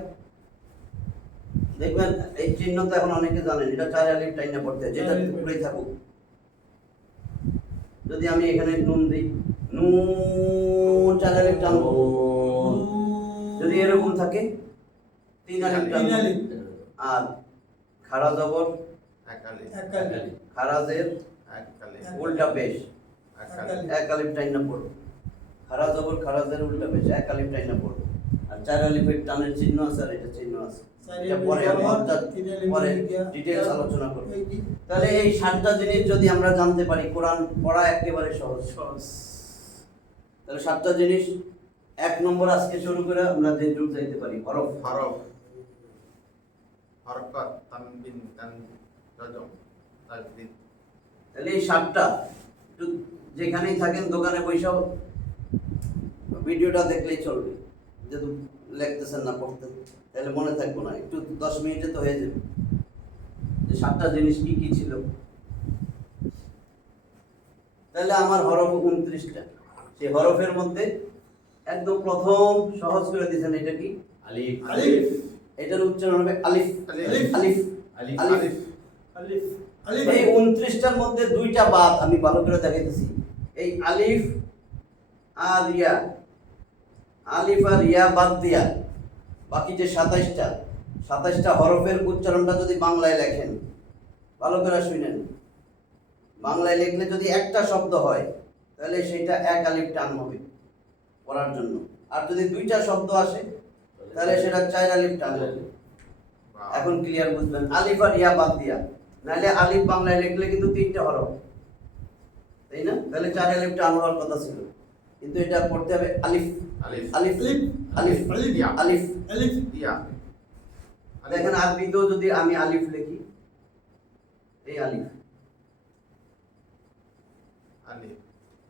দেখবেন এই চিহ্ন তো এখন অনেকে জানেন, এটা 4 আলিফ টাইনা পড়তে হয়, যেটা উপরেই থাকুক। যদি আমি এখানে নুন দিই, নুন 4 আলিফ টানবো, যদি এরকম থাকে 3 আলিফ টানবো, আর খাড়া জবর খারাজের উল্টা পেশ 1 আলিফ টাইনা পড়বো, খারা জবর খারাজের উল্টা পেশ 1 আলিফ টাইনা পড়বো, আর 4 আলিফের টানের চিহ্ন আছে, আর এটা চিহ্ন আছে, এটা পরে পরে ডিটেইলস আলোচনা করব। তাহলে এই 7টা জিনিস যদি আমরা জানতে পারি, কোরআন পড়া একেবারে সহজ। তাহলে 7টা জিনিস। 1 নম্বর আজকে শুরু করে আমরা যে দূর যাইতে পারি, হরফ। হরকত, তানবিন, তানজম, তাজদিদ। তাহলে এই 7টা একটু যেখানেই থাকেন দোকানে বসেও ভিডিওটা দেখলেই চলবে, যেহেতু লিখতেছেন না পড়তে, তাহলে মনে থাকবো না, একটু 10 মিনিটে তো হয়ে যাবে যে 7টা জিনিস কি কি ছিল। তাহলে আমার হরফ 29টা। সেই হরফের মধ্যে একদম প্রথম সহজ করে দিয়েছেন, এটা কি? আলিফ। আলিফ। এটার উচ্চারণ হবে আলিফ। আলিফ। আলিফ। আলিফ। আলিফ। আলিফ। এই 29টার মধ্যে 2টা বাদ আমি ভালো করে দেখাইতেছি। এই আলিফ আর ইয়া, আলিফ আর ইয়া বাদ দিয়া বাকি যে 27টা হরফের উচ্চারণটা যদি বাংলায় লেখেন, ভালো করে শুনেন, বাংলায় লিখলে যদি একটা শব্দ হয় তাহলে সেটা 1 আলিফ টান হবে পড়ার জন্য, আর যদি 2টা শব্দ আসে তাহলে সেটা 4 আলিফ টান হবে। এখন ক্লিয়ার বুঝবেন? আলিফ আর ইয়া বাদ দিয়া, নাহলে আলিফ বাংলায় লিখলে কিন্তু 3টা হরফ, তাই না? তাহলে 4 আলিফ টান হওয়ার কথা ছিল, কিন্তু এটা পড়তে হবে আলিফ। আলিফ। আলিফ। আলিফ। আলিফ। আলিফ। ইয়া। আলিফ। আলিফ। ইয়া। দেখেন আরবিতেও যদি আমি আলিফ লিখি, এই আলিফ, আলিফ।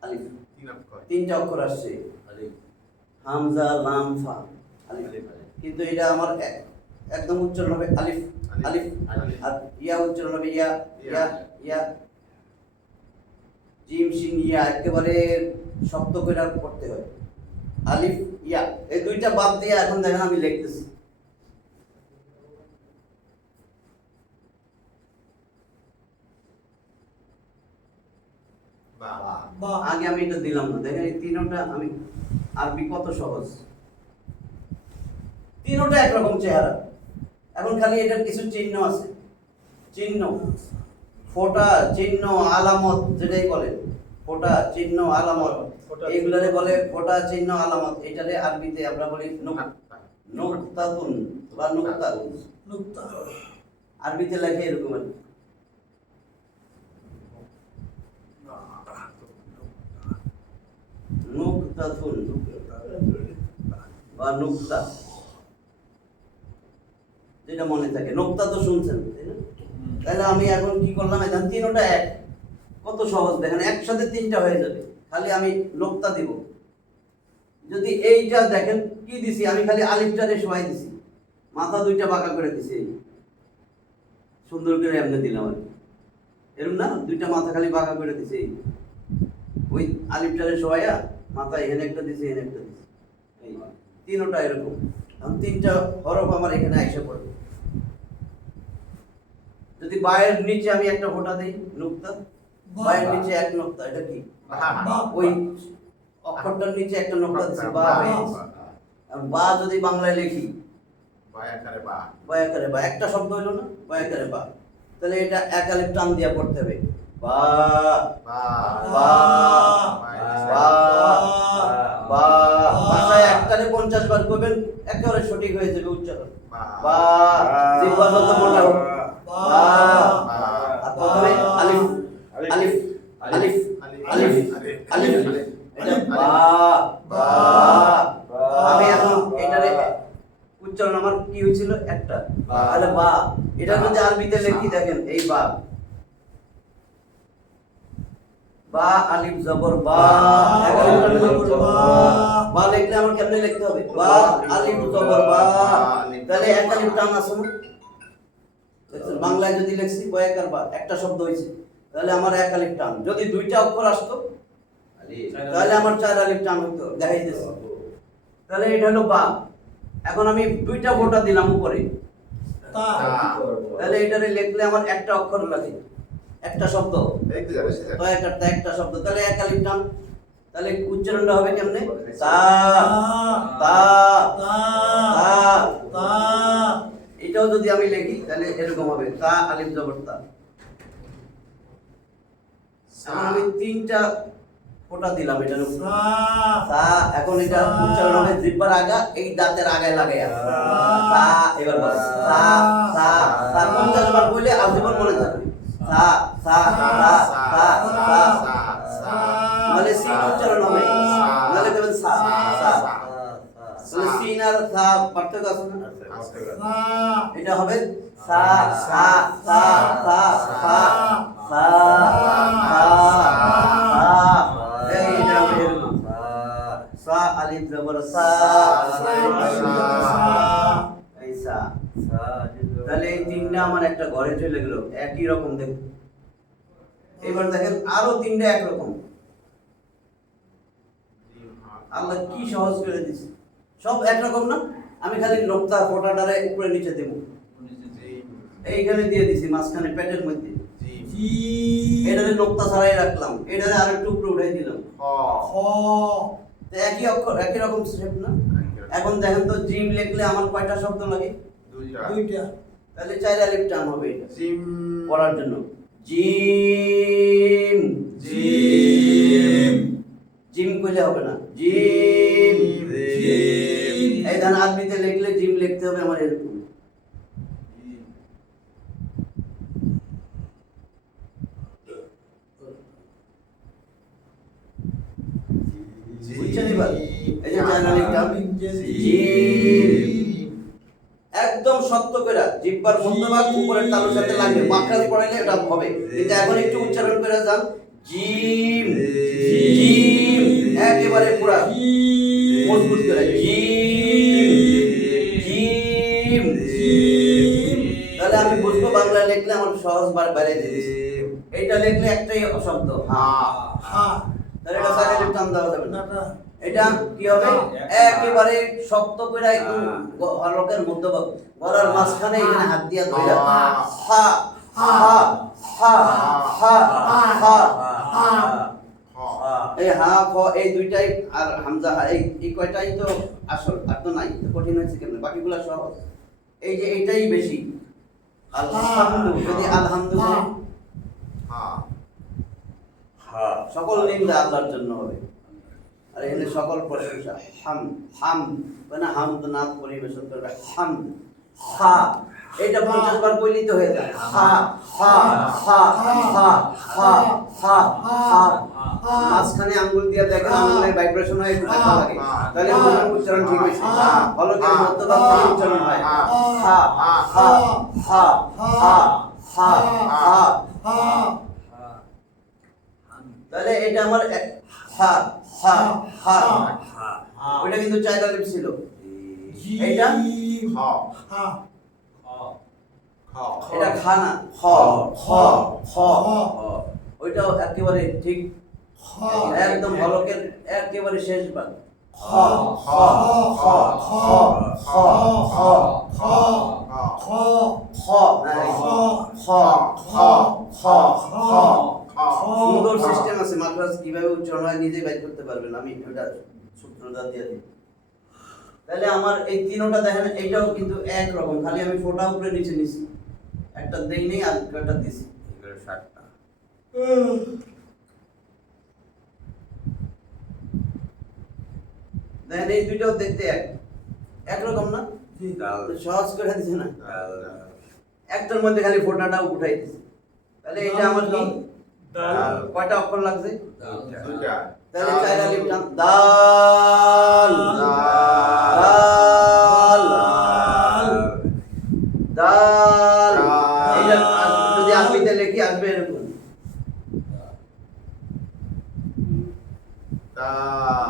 আলিফ 3 অক্ষর। 3টা অক্ষর আসছে, আলিফ। হামজা, লাম, ফা, আলিফ। কিন্তু এটা আমার একদম উচ্চারণ হবে আলিফ। আলিফ। আলিফ। আর ইয়া উচ্চারণ হবে ইয়া। ইয়া। ইয়া। জিম, শিন, ইয়া একেবারে শক্ত করে পড়তে হয়। আলিফ, ইয়া, এই 2টা বাদ দিয়ে এখন দেখেন আমি লিখতেছি। বা। আগে আমি এটা দিলাম না, দেখেন এই 3টা আমি আরবি কত সহজ, 3টা একরকম চেহারা। এখন খালি এটার কিছু চিহ্ন আছে, চিহ্ন, ফোঁটা, চিহ্ন, আলামত, যেটাই বলেন, ফোঁটা, চিহ্ন, আলামত, এইগুলারে বলে ফোঁটা, চিহ্ন, আলামত। এটারে আরবিতে আমরা বলি নুকতাতুন বা নুকতা। আরবিতে লেখে এরকম আর কি। নুকতাতুন বা নুকতা, যেটা মনে থাকে। নুকতা তো শুনছেন, তাই না? তাহলে আমি এখন কি করলাম, এখন 3টা এক, কত সহজ দেখেন, একসাথে 3টা হয়ে যাবে, খালি আমি নুকতা দিব। যদি এইটা দেখেন কি দিছি, আমি খালি আলিফটারে শোয়াই দিছি, মাথা 2টা বাঁকা করে দিছি, এই সুন্দর করে এমনি দিলাম আর কি, এরকম না, 2টা মাথা খালি বাঁকা করে দিছি, এই ওই আলিফটারে শোয়াইয়া মাথা এখানে একটা দিছি, এখানে একটা দিছি, এই 3টা এরকম। এখন 3টা হরফ আমার এখানে আইসা পড়বে। যদি বায়ের নিচে আমি একটা ফোঁটা দেই, নুকতা, বায়ের নিচে এক নুকতা, এটা কি? ওই অক্ষরটার নিচে একটা নুকতা দিছি, বা হয়ে গেছে। আর বা যদি বাংলায় লিখি, বা আকারে বা। বা আকারে বা, একটা শব্দ হইলো না, বা আকারে বা, তাহলে এটা 1 আলিফ টান দিয়া পড়তে হবে, বা বা। বা বা বা। ভাষায় একটারে 50 বার করবেন, একেবারে সঠিক হয়ে যাবে উচ্চারণ। বা, জিহ্বা যত মোটা হোক, বা। আর প্রথমে আলিফ, আলিফ, আলিফ, আলিফ, আলিফ, এটা বা, বা। আমি এখন এটারে উচ্চারণ আমার কি হয়েছিল, একটা, তাহলে বা। এটা যদি আরবিতে লিখি, দেখেন এই বা, বা আলিফ জবর বা, বা লিখলে আমার কেমনে লিখতে হবে, বা আলিফ জবর বা, তাহলে 1 আলিফ টান আছে না? দেখছেন, বাংলায় যদি লিখছি বা একার বা, একটা শব্দ হয়েছে, তাহলে আমার 1 আলিফ টান। যদি 2টা অক্ষর আসতো তাহলে আমার 4 আলিফ টান হতো, দেখাইতেছি। তাহলে এটা হলো বা। এখন আমি 2টা ফোঁটা দিলাম উপরে, তাহলে এটারে লিখলে আমার একটা অক্ষর লাগে, একটা শব্দ, তো একটা শব্দ, তাহলে 1 আলিফ টান। তাহলে উচ্চারণটা হবে কেমনে, তা, তা, তা। এটাও যদি আমি লিখি তাহলে এরকম হবে, তা আলিফ জবর তা। এখন আমি 3টা ফোঁটা দিলাম এটার উপর, তা, এখন এটা উচ্চারণ হবে জিহ্বার আগা, এই দাঁতের আগায় লাগাইয়া সা। এবার বলেন সা সা সা 50 বার বললে আজীবন মনে থাকবে। সা সা সা সা সা, মানে সিন উচ্চারণ হবে, নাহলে দেবেন সা সা। তাহলে সিন আর সা পার্থক্য আছে না? এটা হবে সা সা সা সা সা সা সা। এইটা হবে এরকম সা আলিফ জবর সা, এই সা। তাহলে এই তিনটা আমার একটা ঘরে চলে গেল, একই রকম দেখুন। এবার দেখেন আরো তিনটা একরকম। আল্লাহ কি সহজ করে দিছে, সব একরকম না। আমি খালি নোক্তা ফোটাটারে উপরে নিচে দেব, এইখানে দিয়ে দিছি মাঝখানে পেটের মধ্যে, এটারে নোক্তা ছাড়াই রাখলাম, এটারে আরো টুকরো উঠাই দিলাম। তো একই অক্ষর একই রকম শেপ না? এখন দেখেন তো জিম লিখলে আমার কয়টা শব্দ লাগে? দুইটা। তাহলে 4 আলিফ টান হবে এটা জিম পড়ার জন্য। জিম জিম জিম কইলে হবে না, জিম। জিম এই ধান আরবিতে লিখলে জিম লিখতে হবে আমার এরকম। বুঝছেন এবার? এই যে 4 আলিফ টান জিম, একদম শক্ত করে জিহ্বার মধ্যভাগ উপরের তালুর সাথে লাগবে, মাখরাজ পড়াইলে এটা হবে। কিন্তু এখন একটু উচ্চারণ করে যান, জিম জিম, একেবারে পুরা মজবুত করে জিম জিম জিম। তাহলে আমি বুঝবো বাংলা লিখলে আমার সহজ বাইরে দিয়েছি। এইটা লিখলে একটাই শব্দ হা হা, তাহলে এটা সাইডে টান দেওয়া যাবে না। এটা কি হবে? একেবারে শক্ত করে একদম হলকের মধ্যভাগ, গলার মাঝখানে এখানে হাত দিয়া ধরে হা হা হা হা হা। এই হা খ এই দুইটাই আর হামজা হা এই কয়টাই তো আসল, আর তো নাই। তো কঠিন হয়েছে কেন? বাকিগুলা সহজ। এই যে এইটাই বেশি। আলহামদু, যদি আলহামদু সকল নিন্দা আল্লাহর জন্য হবে, আর এখানে সকল প্রশংসা। হাম হাম মানে হামদ নাথ পরিবেশন করবে, হাম হা। এটা 50 বার কইলেই তো হয়ে যায়। হা হা হা হা হা হা হা। মাঝখানে আঙ্গুল দিয়ে দেখেন আঙ্গুলের ভাইব্রেশন হয়, একটু দেখা লাগে, তাহলে মনের উচ্চারণ ঠিক হয়েছে। হলকের মধ্যভাগ থেকে উচ্চারণ হয় হা হা হা হা হা হা। তাহলে এটা আমার হা হা হা। ওটা কিন্তু 4 আলিফ ছিল, এইটা এটা খানা খ খ খ। ওইটাও একেবারে ঠিক, একদম হলকের একেবারে শেষ ভাগ খ খ খ খ খ খ খ খ খ খ খ খ। সুন্দর সিস্টেম আছে, মাদ্রাস কিভাবে উচ্চারণ হয় নিজে বাইর করতে পারবেন, আমি ওটা সূত্রটা দিয়ে দিই। তাহলে আমার এই তিনটা দেখেন, এইটাও কিন্তু এক রকম, খালি আমি ফোঁটা উপরে নিচে নিছি, একটা দেই নেই আর একটা দিছি। দেখেন এই দুইটাও দেখতে এক রকম না? সহজ করে দিছে না? একটার মধ্যে খালি ফোঁটাটা উঠাই দিছে। তাহলে এটা আমার কি কয়টা অক্ষর লাগছে? তাহলে 4 আলিফ টান দাল দাল দাল। এইটা যদি আরবিতে লিখি আসবে এরকম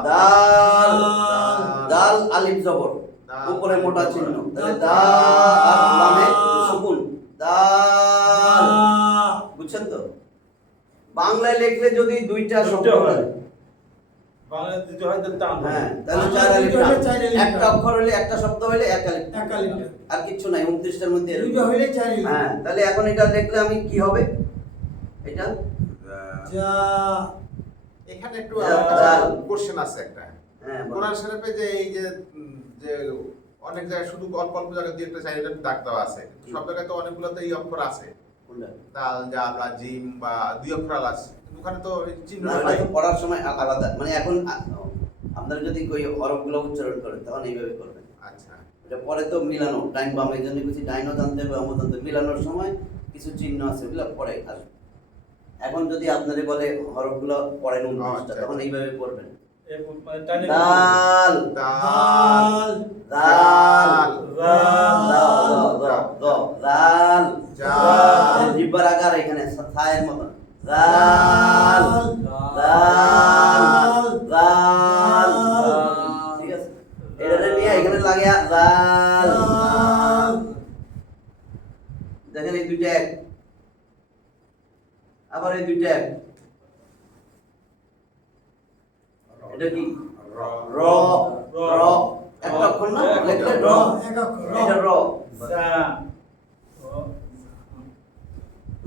দাল দাল আলিফ জবর উপরে মোটা চিহ্ন, তাহলে দাল আর লামে সুকুন দাল। বুঝছেন তো? বাংলায় লিখলে যদি দুইটা শব্দ হয়, বাংলায় দিতে হয় টান, হ্যাঁ, তাহলে 4 আলিফ টান। একটা অক্ষর হলে একটা শব্দ হলে 1 আলিফ, আর কিছু নাই। 29টার মধ্যে দুইটা হইলে 4 আলিফ। হ্যাঁ, তাহলে এখন এটা লিখলে আমি কি হবে? এটা যা এখানে একটু জাল। কোশ্চেন আছে একটা। হ্যাঁ, কোরআন শরীফে যে এই যে যে অনেক জায়গায় শুধু অল্প অল্প জায়গায় দুই একটা চাইলে দাগ দেওয়া আছে, কিন্তু সব জায়গায় তো অনেকগুলোতে এই অক্ষর আছে, কোনটা? দাল জাল বা জিম বা দুই অক্ষর আছে, কিন্তু ওখানে তো এই চিহ্ন না, নাই। এটা তো পড়ার সময় আলাদা, মানে এখন আপনারা যদি ওই হরফগুলো উচ্চারণ করেন তখন এইভাবে করবেন। আচ্ছা এটা পরে তো মিলানো ডাইন বাম এই জন্য কিছু ডাইনও জানতে হবে বামও জানতে হবে। মিলানোর সময় কিছু চিহ্ন আছে ওগুলো পরে আসবে। এখন যদি আপনারা বলে হরফগুলো পড়েন 29টা তখন এইভাবে পড়বেন। দাল দাল দাল দাল দাল জাল জিহ্বার আকার এখানে ছায়ের মতন দাল দাল দাল ঠিক আছে এটা নিয়ে এখানে লাগিয়া দাল দেখেন এই দুইটা এক আবার এই দুইটা এক এটা কি র র একটা অক্ষর না লিখলে র এটা র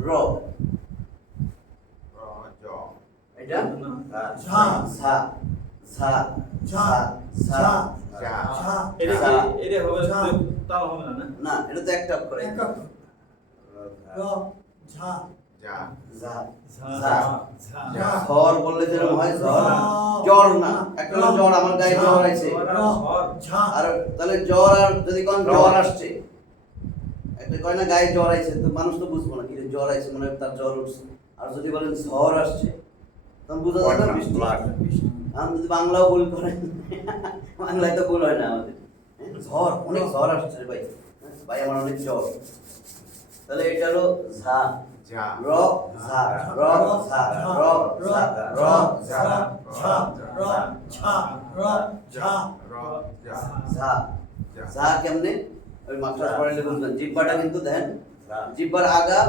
র এটা ঝা ঝা ঝা ঝা ঝা না এটা তো একটা অক্ষর ঝা ঝা ঝড় বললে যেরকম হয় ঝড় জ্বর না একটা হলো জ্বর আমার গায়ে জ্বর আছে আর তাহলে জ্বর আর যদি কোন জ্বর আসছে একটা কয় না গায়ে জ্বর আছে তো মানুষ তো বুঝবো না কি যে জ্বর আছে মনে হয় তার জ্বর উঠছে আর যদি বলেন ঝড় আসছে তখন বোঝা যাবে না বৃষ্টি আমি যদি বাংলাও ভুল করেন বাংলায় তো ভুল হয় না আমাদের ঝড় অনেক ঝড় আসছে রে ভাই ভাই আমার অনেক জ্বর তাহলে এটা হলো ঝা র ঝা র ঝা র ঝা র ঝা ঝা ঝা কেমনে ওই মাত্রা পড়াইলে বুঝবেন জিহ্বাটা কিন্তু দেন জিহ্বার আগা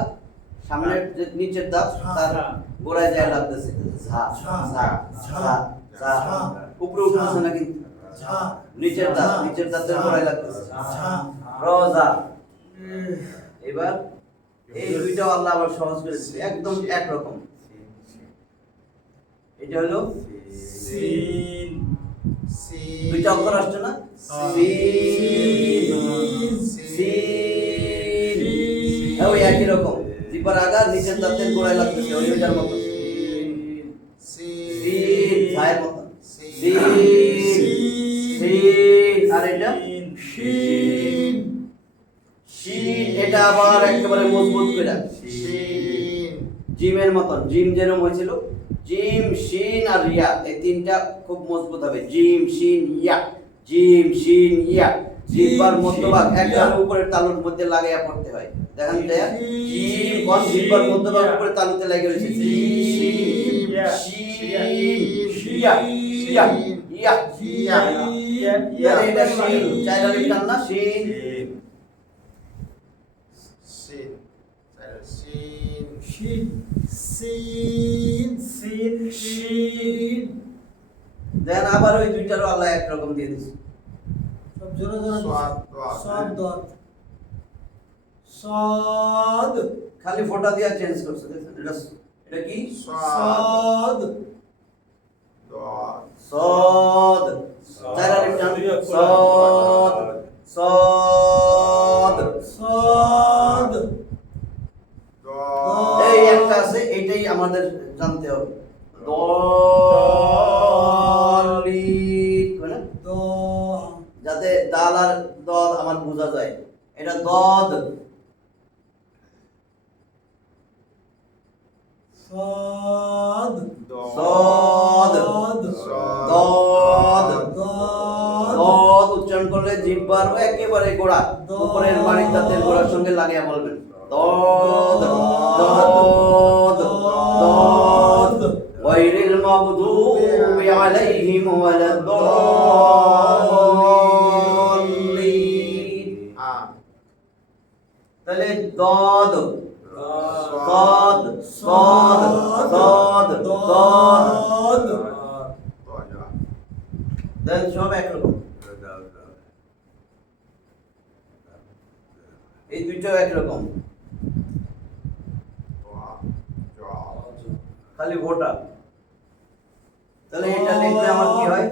সামনের যে নিচের দাঁত তার গোড়ায় যায় লাগতেছে ঝা ঝা ঝা ঝা উপরে উঠতেছে না কিন্তু নিচের দাঁতের গোড়ায় লাগতেছে র ঝা এবার এই দুইটাও আল্লাহ আবার সহজ করে দিয়েছে একদম একরকম এটা হলো সিন দুইটা অক্ষর আসছে না সিন সিন ওই একই রকম জিহ্বার আগা নিচের দাঁতের গোড়ায় লাগতেছে ওই ওইটার মতো সিন ছায়ের মতো সিন সিন আর এটা শিন শিন এটা আবার একেবারে মজবুত করে জিমের মতন জিম যেরকম হয়েছিল জিম শিন আর ইয়া এই তিনটা খুব মজবুত হবে জিম শিন ইয়া জিহ্বার মধ্যভাগ একবারে উপরের তালুর মধ্যে লাগাইয়া পড়তে হয় দেখেন দেয়া জিম কোন জিহ্বার মধ্যভাগ উপরে তালুতে লাগিয়ে রয়েছে জিম শিন ইয়া ইয়া ইয়া ইয়া এটা শিন চাইরা লিখতাম না শিন দেন আবার ওই দুইটারও আল্লাহ একরকম দিয়ে দিছে সব জোরে জোরে সদ দত সদ খালি ফোঁটা দিয়া চেঞ্জ করছে দেখেন এটা কি সদ সদ চাইরা লিখতাম সদ সদ সদ এই একটা আছে এইটাই আমাদের জানতে হবে দলিল মানে দ যাতে দাল আর দদ আমার বোঝা যায় এটা দদ সদ সদ দদ দদ উচ্চারণ করলে জিহ্বার একেবারে গোড়া উপরের বাড়ির দাঁতের গোড়ার সঙ্গে লাগিয়ে বলবেন দদ দদ দদ গায়রিল মাগদুবি আলাইহিম ওয়ালাদ-দাল্লিন তাহলে দদ صاد صاد صاد صاد দেন সব একরকম এই দুইটাও একরকম খালি ভোটা তাহলে এটা লিখলে আমার কি হয়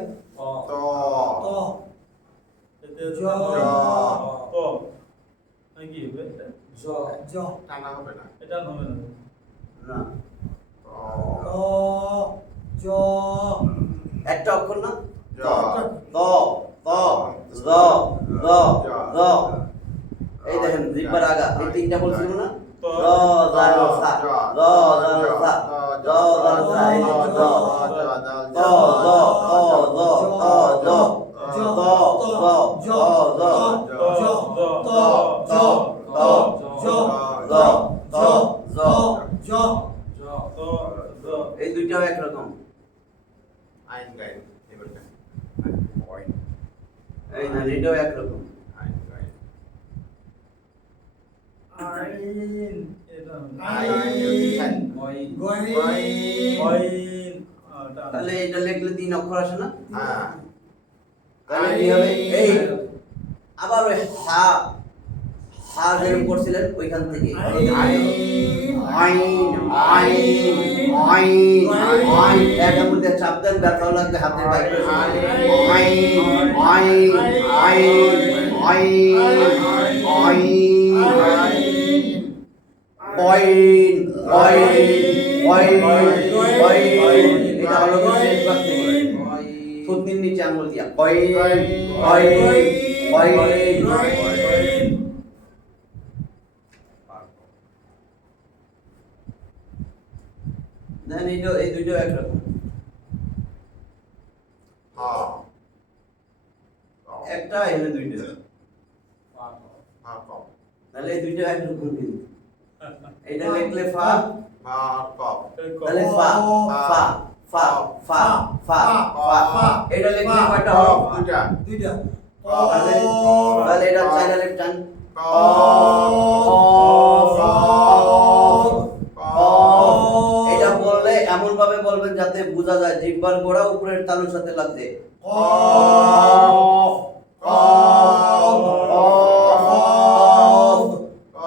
টানা হবে না না জ একটা অক্ষর না জ তিনটা বলছিলাম না ত, দ দাল সা দ দাল সা দ দাল সা এই যে দ দ দ দ দ দ এই দুইটাও একরকম আইন গাইন এবারটা পয়েন্ট এই না এটাও একরকম আইন গাইন আইন আইন গয়িন তাহলে এটা লিখলে 3 অক্ষর আসে না হ্যাঁ তাহলে কি হবে এই আবার ওই হা হা যেরকম করছিলেন ওইখান থেকে আইন আইন আইন আইন এটার মধ্যে চাপ দেন ব্যথাও লাগবে হাতের বাইরে আইন আইন আইন আইন আইন পয়েন পয়েন পয়েন এটা হলো শেষ ভাগ থেকে থুতনির নিচে আঙুল দিয়া পয়েন পয়েন পয়েন দেন এটা এই দুইটাও একরকম হ্যাঁ একটা এখানে দুইটা হ্যাঁ কম তাহলে এই দুইটা একরকম কিন্তু এটা লিখলে ফা হ্যাঁ কম তাহলে ফা ফা ফা ফা ফা ফা এটা লিখলে কয়টা হলো দুইটা দুইটা তাহলে তাহলে এটা চাইনা লেফটান এটা বললে এমন ভাবে বলবেন যাতে বোঝা যায় জিহ্বার গোড়া উপরের তালুর সাথে লাগছে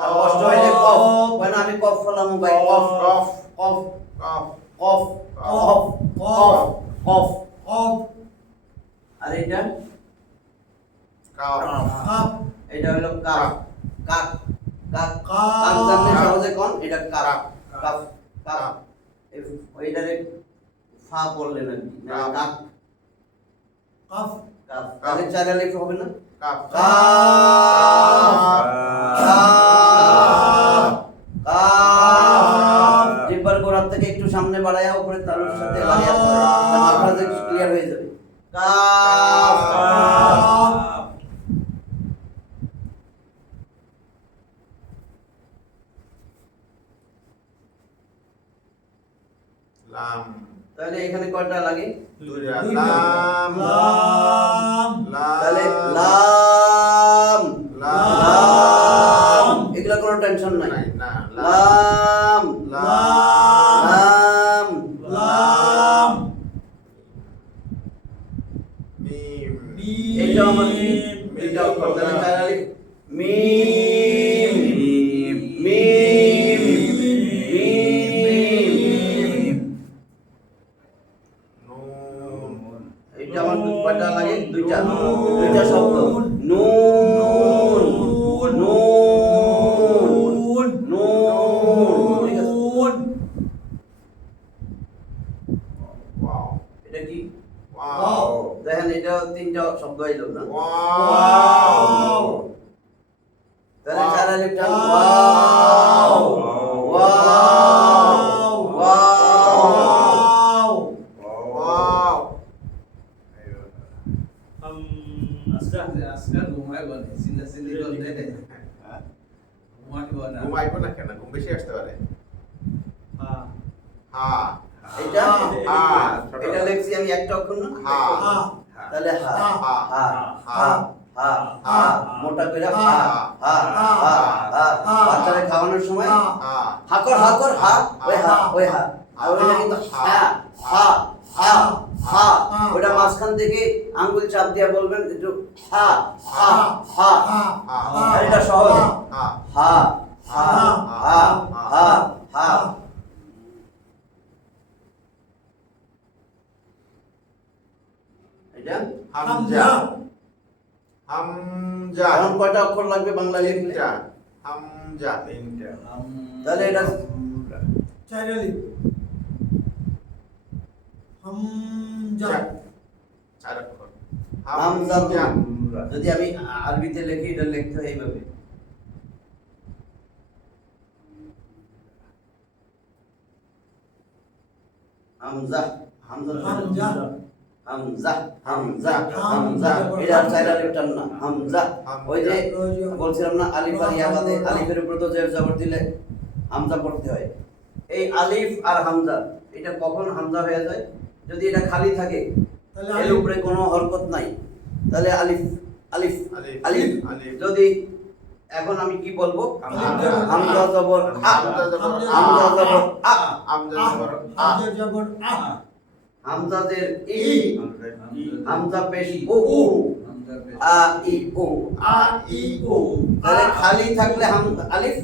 আর কষ্ট হইলে কফ মানে আমি কফ ফলাম ভাই কফ কফ কফ কফ কফ কফ কফ অফ আর এটা কাপ এটা হলো কাপ কাক কাক কাক। কাক জানলে সহজে কোন এটা কাপ কাপ কাপ ওইটারে ফা বললেন আর কি না কাক কাপ কাপ তাহলে চাইনা লিফট হবে না কাপ জিহ্বার গোড়া থেকে একটু সামনে বাড়ায়া উপরে তালুর সাথে লাগিয়া পড়ে মাথা ক্লিয়ার হয়ে যাবে কাপ লাম তাহলে এখানে কয়টা লাগে দুইটা লাম লাম তাহলে লাম লাম লাম এগুলা কোনো টেনশন নাই নাই না লাম লাম লাম লাম মিম এটা আমার এটা অক্ষর তাহলে চাইনা লিফট মিম মিম মিম নুন এটা আমার কয়টা লাগে দুইটা দুইটা শব্দ নুন নুন নুন ঠিক আছে ওয়াও এটা কি ওয়াও দেখেন এটা তিনটা শব্দ আইলো না ওয়াও তাহলে চারা লিখতাম ওয়াও ওয়াও ওয়াও ওয়াও ঘুমাইবো না কেন ঘুম বেশি আসতে পারে হ্যাঁ এটা হ্যাঁ এটা লিখছি আমি একটা অক্ষর না হ্যাঁ তাহলে হা হা হা হ্যাঁ হা হা মোটা করে হা হা হা হা বাচ্চাদের খাওয়ানোর সময় হ্যাঁ হাকর হা ওই হা আর ওইটা কিন্তু হা হা হা হা ওটা মাঝখান থেকে আঙ্গুল চাপ দিয়ে বলবেন একটু হা হা হা আর এটা সহজ হ্যাঁ হা হা হা হা হা এটা হামজা হামজা এখন কয়টা অক্ষর লাগবে বাংলা লিখলে তিনটা হামজা তিনটা তাহলে এটা চাইনা লিপ হামজা চার অক্ষর হামজা যদি আমি আরবিতে লিখি এটা লিখতে হয় এইভাবে হামজা হামজা হামজা হামজা হামজা হামজা এটা চার আলিফ টান না হামজা ওই যে বলছিলাম না আলিফ আর ইয়া বাদে আলিফের উপর তো জের জবর দিলে হামজা পড়তে হয় এই আলিফ আর হামজা এটা কখন হামজা হয়ে যায় যদি এটা খালি থাকে তাহলে এর উপরে কোনো হরকত নাই তাহলে আলিফ আলিফ আলিফ, আলিফ আলিফ। যদি এখন আমি কি বলবো হামজা জবর আ হামজা জবর আ। হামজা জবর আ হামজা জবর আ। হামজা জবর আ হামজাদের ই হামজা পেশ ও উ আ ই ও আ ই ও তাহলে খালি থাকলে আলিফ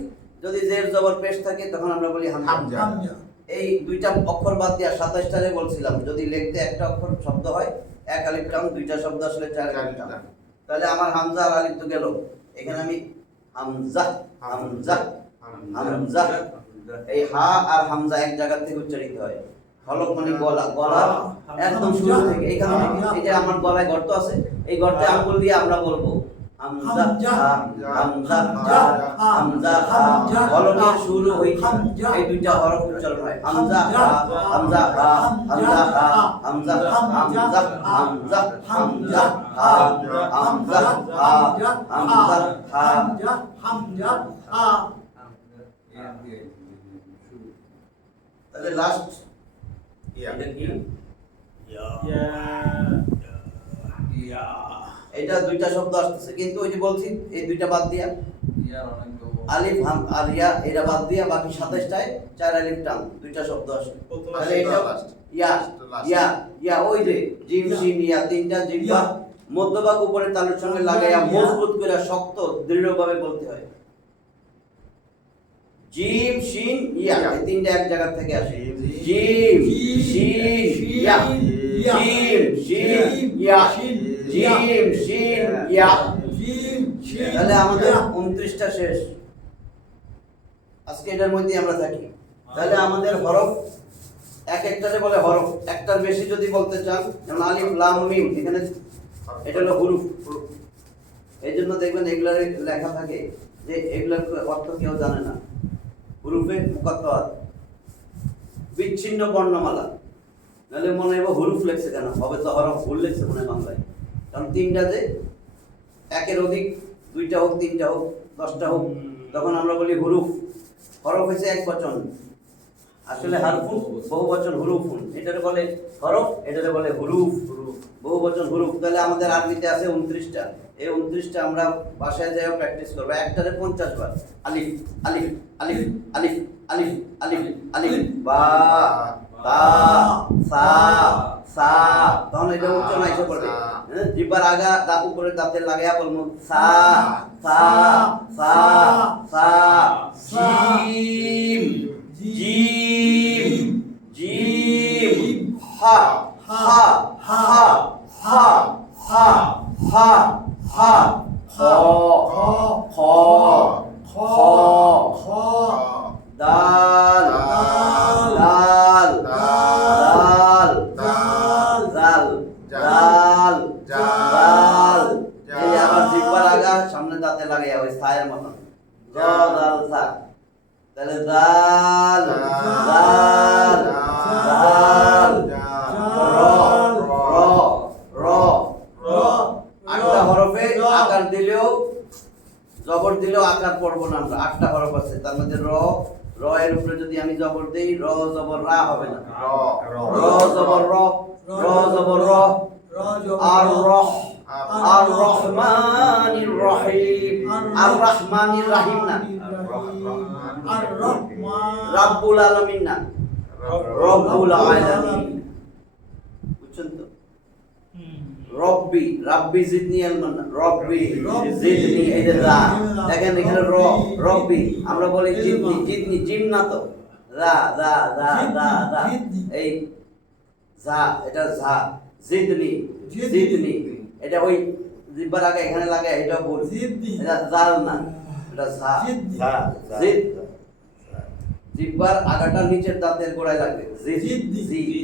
যদি জের জবর পেশ থাকে তখন আমরা বলি হামজা হামজা। হামজা এই দুইটা অক্ষর বাদ দিয়া 27 টারে বলছিলাম যদি লিখতে একটা অক্ষর শব্দ হয় এক আলিফ টান দুইটা শব্দ আসলে চার আলিফ টান তাহলে আমার হামজা আর আলিফ তো গেল এখানে আমি হামজা হামজা হামজা এই হা আর হামজা এক জায়গা থেকে উচ্চারিত হয় হলক মানে গলা গলা একদম শুরু থেকে এইখানে এই যে আমার গলায় গর্ত আছে এই গর্তে আঙ্গুল দিয়ে আমরা বলবো হামজা হা, হামজা হা, হামজা হা হলকের শুরু হইতে এই দুইটা হরফ উচ্চারণ হয় হামজা হা হামজা হা হামজা হা হামজা হামজা হামজা হামজা হা হামজা হা হামজা হা হামজা হামজা আ তাহলে লাস্ট ইয়া। এটা কি এটা দুইটা শব্দ আসতেছে কিন্তু ওই যে বলছি এই দুইটা বাদ দিয়া আলিফ হাম আর ইয়া এটা বাদ দিয়া বাকি 27 টায় চার আলিফ টান দুইটা শব্দ আসে তাহলে এটা ইয়া ইয়া ইয়া ওই যে জিম শিন ইয়া তিনটা জিহ্বা মধ্যভাগ উপরে তালুর সঙ্গে লাগাইয়া মজবুত করে শক্ত দৃঢ়ভাবে বলতে হয় জিম শিন ইয়া এই তিনটা এক জায়গা থেকে আসে জিম শিন ইয়া জিম শিন ইয়া জিম শিন ইয়া জিম শিন তাহলে আমাদের 29টা শেষ আজকে এটার মধ্যে আমরা থাকি তাহলে আমাদের হরফ এক একটারে বলে হরফ একটার বেশি যদি বলতে চান যেমন আলিফ লাম মিম এখানে এটা হলো হুরুফ এই জন্য দেখবেন এগুলার লেখা থাকে যে এগুলার অর্থ কেউ জানে না হুরুফে মুকাত্তাত বিচ্ছিন্ন বর্ণমালা নাহলে মনে হবে হুরুফ লেখছে কেন হবে তো হরফ ভুল লেখছে মনে হয় বাংলায় কারণ তিনটাতে একের অধিক দুইটা হোক তিনটা হোক 10টা হোক তখন আমরা বলি হুরুফ হরফ হয়েছে এক বচন আসলে হারফুন বহু বচন হুরুফুন এটারে বলে হরফ এটারে বলে হুরুফ বহু বচন হুরুফ তাহলে আমাদের আরবিতে আছে 29টা এই 29টা আমরা বাসায় যাই প্র্যাকটিস করব একটারে 50 বার আলিফ আলিফ আলিফ আলিফ আলিফ আলিফ আলিফ বা তা সা সা তখন এটা উচ্চারণ আইসা পড়বে জিহ্বার আগা দাঁত উপরে দাঁতে লাগাইয়া বলবো সা সা সা সা জিম জিম জিম হা হা হা হা হা হা হা খ খ খ খ দাল দাল দাল দাল দাল দাল দাল এই আবার জিহ্বার আগা সামনে দাঁতে লাগাইয়া ওই ছায়ের মতন জ দাল সা তাহলে দাল দাল দাল র র র র আটটা হরফে আকার দিলেও জবর দিলেও আকার পড়বো না আমরা 8টা হরফ আছে তার মধ্যে র র এর উপরে যদি আমি জবর দেই র জবর রা হবে না র জবর র র জবর র আর রহ আর রহমানির রহিম আর রহমানির রহিম না আর রহমান রাব্বুল আলামিন না রব্বুল আলামিন বুঝছেন তো রব্বি রাব্বি জিদনি ইলমান রব্বি জিদনি এই যে রা দেখেন এখানে র রব্বি আমরা বলি জিদনি জিদনি জিম না তো রা রা রা রা রা এই যা এটা যা জিদনি জিদনি এটা ওই জিহ্বার আগে এখানে লাগে এটা বল জিদনি এটা জাল না এটা যা জিদনি জিদ জিহ্বার আগাটা নিচের দাঁতের গোড়ায় লাগবে জিদনি জিদনি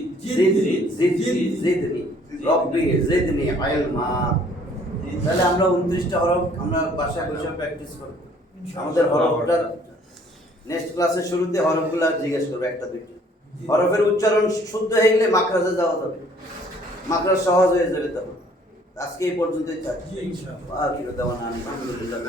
জিদনি জিদনি রব্বি জিদনি ইলমা তাহলে আমরা 29টা হরফ আমরা বাসায় বসে প্র্যাকটিস করব আমাদের হরফটা নেক্সট ক্লাসের শুরুতে হরফগুলো জিজ্ঞেস করব একটা দুইটা হরফের উচ্চারণ শুদ্ধ হয়ে গেলে মাখরাজে যাওয়া যাবে, মাখরাজ সহজ হয়ে যাবে তখন। আজকে এই পর্যন্তই থাকছে। জি, ইনশাআল্লাহ। আখিরু দাওয়ানা আলহামদুলিল্লাহ।